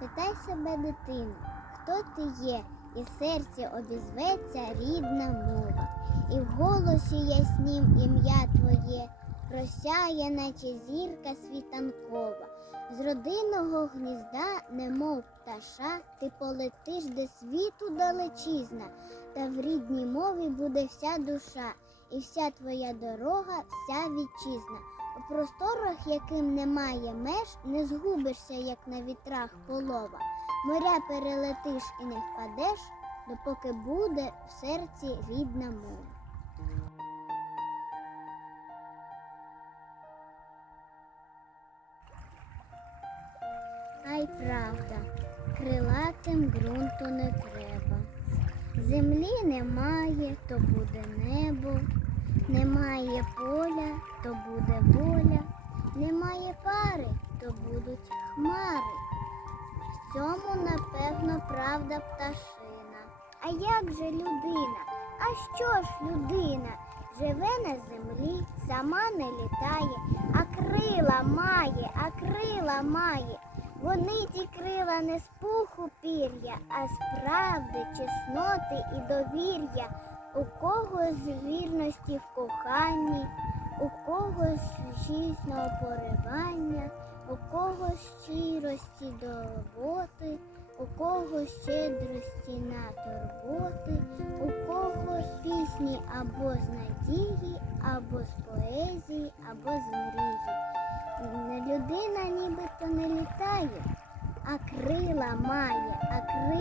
Питай себе, дитину, хто ти є, і в серці обізветься рідна мова, і в голосі яснім ім'я твоє просяє, наче зірка світанкова. З родинного гнізда, немов пташа, ти полетиш до світу далечізна, та в рідній мові буде вся душа, і вся твоя дорога, вся вітчизна. Просторах, яким немає меж, не згубишся, як на вітрах полова. Моря перелетиш і не впадеш, допоки буде в серці рідна мова. А й правда, крилатим ґрунту не треба. Землі немає, то буде небо, немає поля, то буде воля, немає пари, будуть хмари. В цьому, напевно, правда пташина. А як же людина? А що ж людина? Живе на землі, сама не літає, а крила має, а крила має. Вони ті крила не з пуху пір'я, а з правди, чесноти і довір'я. У когось з вірності в коханні, у когось з чесного поривання, у когось щирості до роботи, у когось щедрості на турботи, у когось пісні або з надії, або з поезії, або з мрії. Людина нібито не літає, а крила має, а крила.